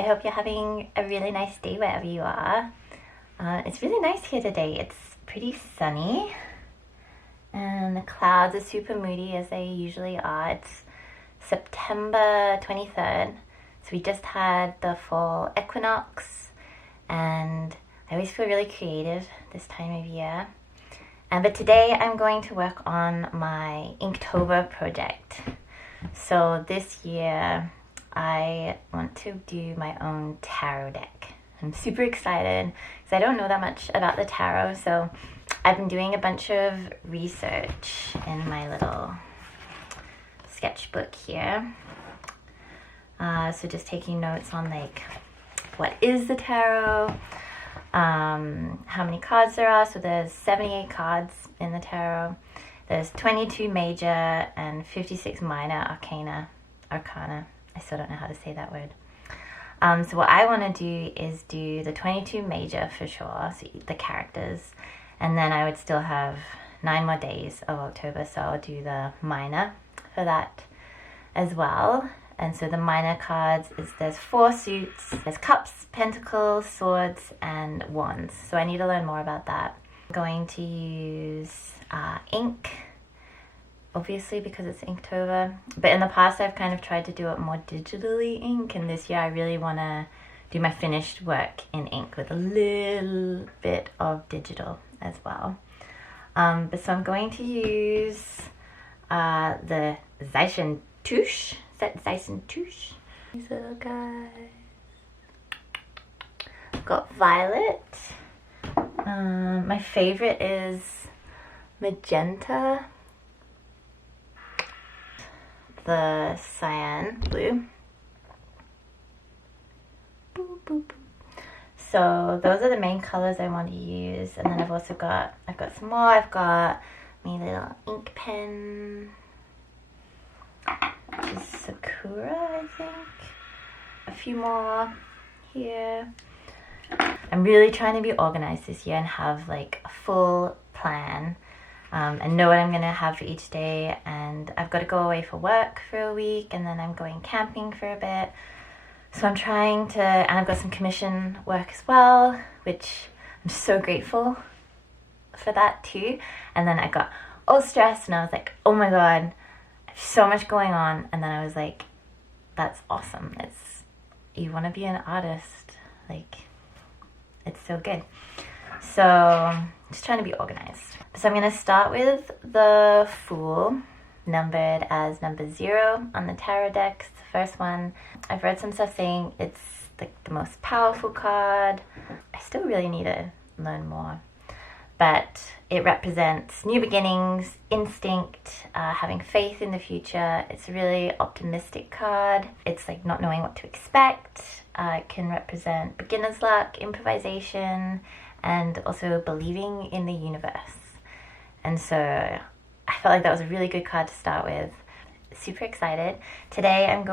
I hope you're having a really nice day wherever you are. It's really nice here today. It's pretty sunny and the clouds are super moody as they usually are. It's September 23rd, so we just had the fall equinox, and I always feel really creative this time of year. But today I'm going to work on my Inktober project. So this year I want to do my own tarot deck. I'm super excited because I don't know that much about the tarot, so I've been doing a bunch of research in my little sketchbook here. So just taking notes on like what is the tarot, how many cards there are. So there's 78 cards in the tarot. There's 22 major and 56 minor arcana. I still don't know how to say that word. So what I want to do is do the 22 major for sure, so the characters, and then I would still have 9 more days of October, so I'll do the minor for that as well. And so the minor cards there's 4 suits. There's cups, pentacles, swords, and wands. So I need to learn more about that. I'm going to use ink, obviously because it's Inktober. But in the past I've kind of tried to do it more digitally ink, and this year I really want to do my finished work in ink with a little bit of digital as well. But so I'm going to use the cyan touche. Cyan touche. These little guys. I've got violet. My favorite is magenta. The cyan blue. Boop, boop, boop. So those are the main colors I want to use, and then I've got some more. I've got my little ink pen, which is Sakura, I think. A few more here. I'm really trying to be organized this year and have like a full plan, and know what I'm gonna have for each day. And I've got to go away for work for a week, and then I'm going camping for a bit. So I'm trying to, and I've got some commission work as well, which I'm so grateful for that too. And then I got all stressed and I was like, oh my God, I have so much going on. And then I was like, that's awesome. You want to be an artist. Like, it's so good. So just trying to be organized. So I'm going to start with the Fool, numbered as number 0 on the tarot deck. It's the first one. I've read some stuff saying it's like the most powerful card. I still really need to learn more. But it represents new beginnings, instinct, having faith in the future. It's a really optimistic card. It's like not knowing what to expect. It can represent beginner's luck, improvisation, and also believing in the universe. And so I felt like that was a really good card to start with. Super excited. Today I've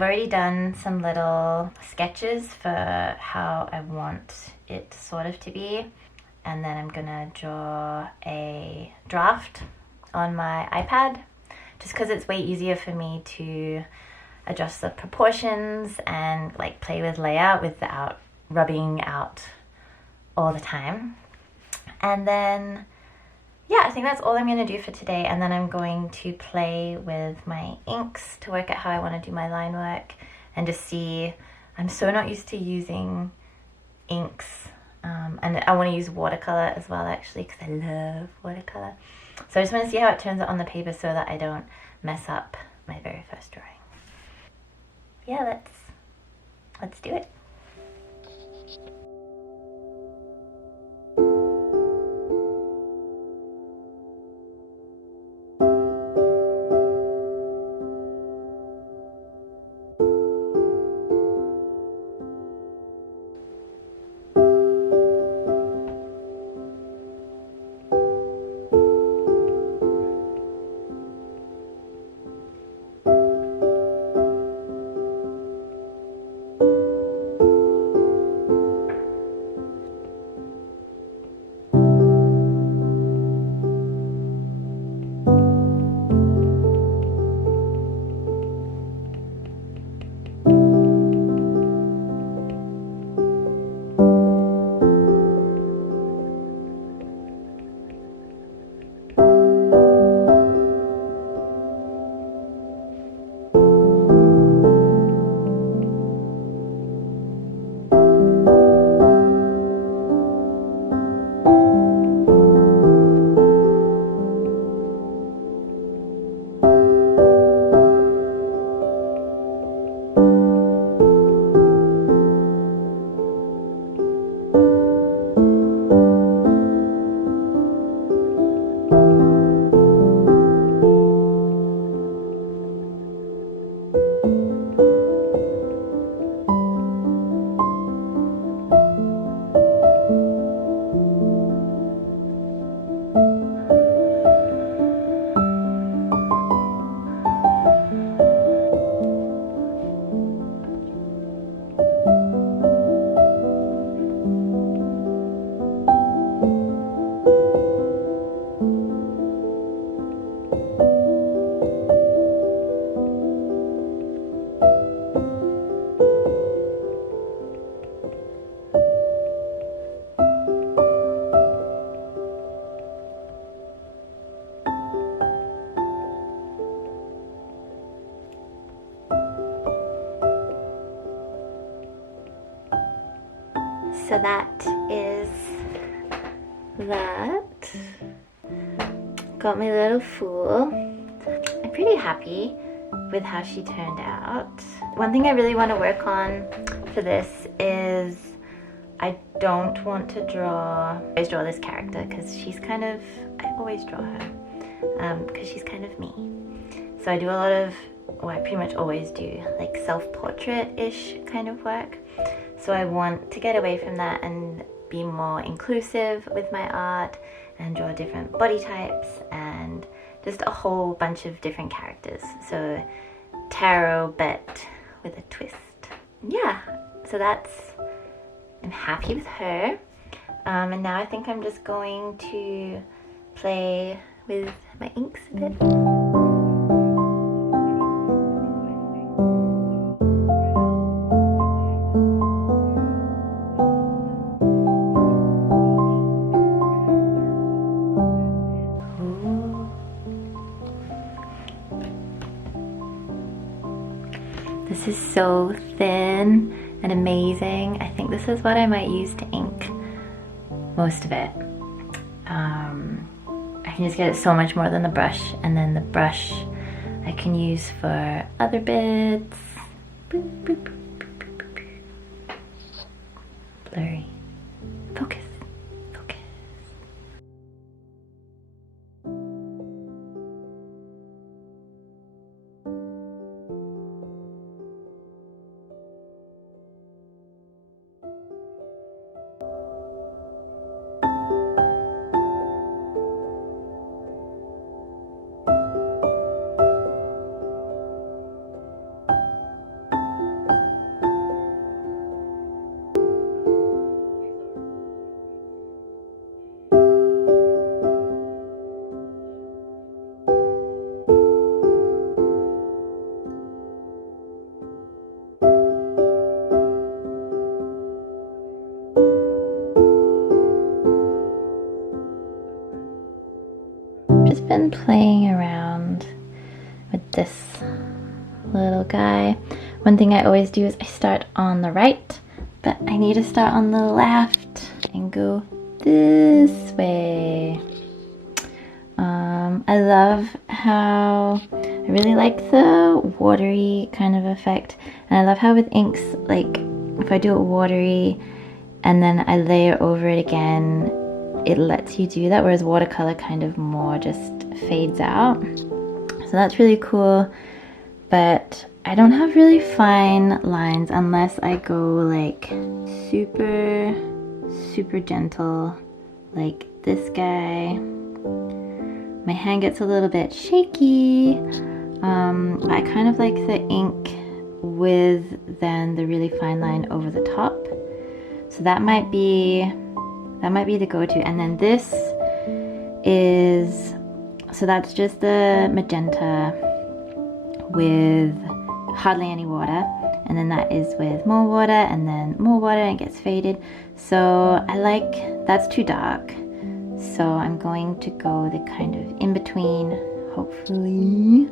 already done some little sketches for how I want it sort of to be. And then I'm gonna draw a draft on my iPad, just because it's way easier for me to adjust the proportions and like play with layout without rubbing out all the time. And then yeah, I think that's all I'm going to do for today, and then I'm going to play with my inks to work out how I want to do my line work and just see. I'm so not used to using inks, and I want to use watercolor as well actually, because I love watercolor. So I just want to see how it turns out on the paper so that I don't mess up my very first drawing. Yeah, let's do it. so that is that. Got my little fool. I'm pretty happy with how she turned out. One thing I really want to work on for this is I don't want to I always draw this character because she's kind of, I always draw her because she's kind of me. So I do a lot of, well, I pretty much always do like self-portrait-ish kind of work. So I want to get away from that and be more inclusive with my art and draw different body types and just a whole bunch of different characters. So tarot, but with a twist. Yeah, so that's, I'm happy with her. And now I think I'm just going to play with my inks a bit. This is so thin and amazing. I think this is what I might use to ink most of it. I can just get it so much more than the brush, and then the brush I can use for other bits. Boop, boop, boop, boop, boop, boop. Blurry. Focus. Focus. Just been playing around with this little guy. One thing I always do is I start on the right, but I need to start on the left and go this way. I love how I really like the watery kind of effect, and I love how with inks, like if I do it watery and then I layer over it again, it lets you do that, whereas watercolor kind of more just fades out. So that's really cool, but I don't have really fine lines unless I go like super, super gentle, like this guy. My hand gets a little bit shaky. I kind of like the ink with then the really fine line over the top. So that might be the go-to. And then this is, so that's just the magenta with hardly any water, and then that is with more water and then more water, and it gets faded. So I like, that's too dark, so I'm going to go the kind of in between, hopefully.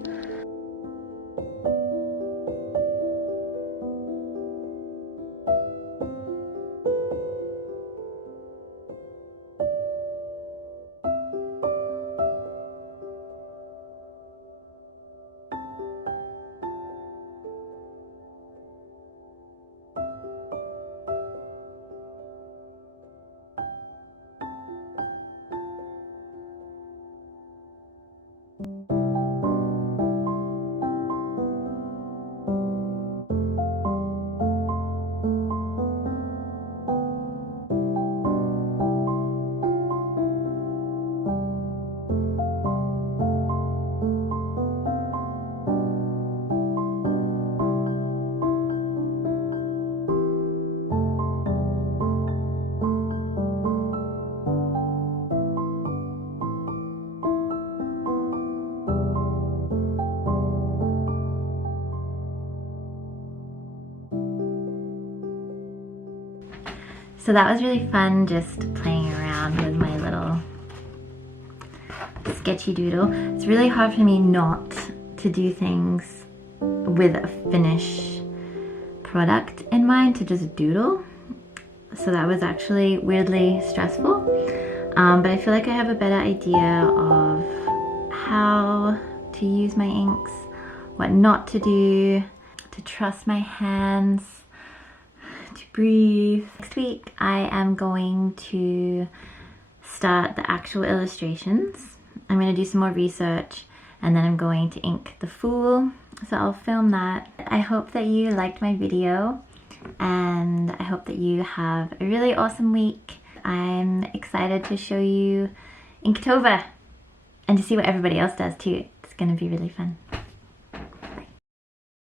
So that was really fun, just playing around with my little sketchy doodle. It's really hard for me not to do things with a finished product in mind, to just doodle. so that was actually weirdly stressful. But I feel like I have a better idea of how to use my inks, what not to do, to trust my hands, to breathe. Next week I am going to start the actual illustrations. I'm going to do some more research and then I'm going to ink the Fool. So I'll film that. I hope that you liked my video and I hope that you have a really awesome week. I'm excited to show you Inktober and to see what everybody else does too. It's going to be really fun.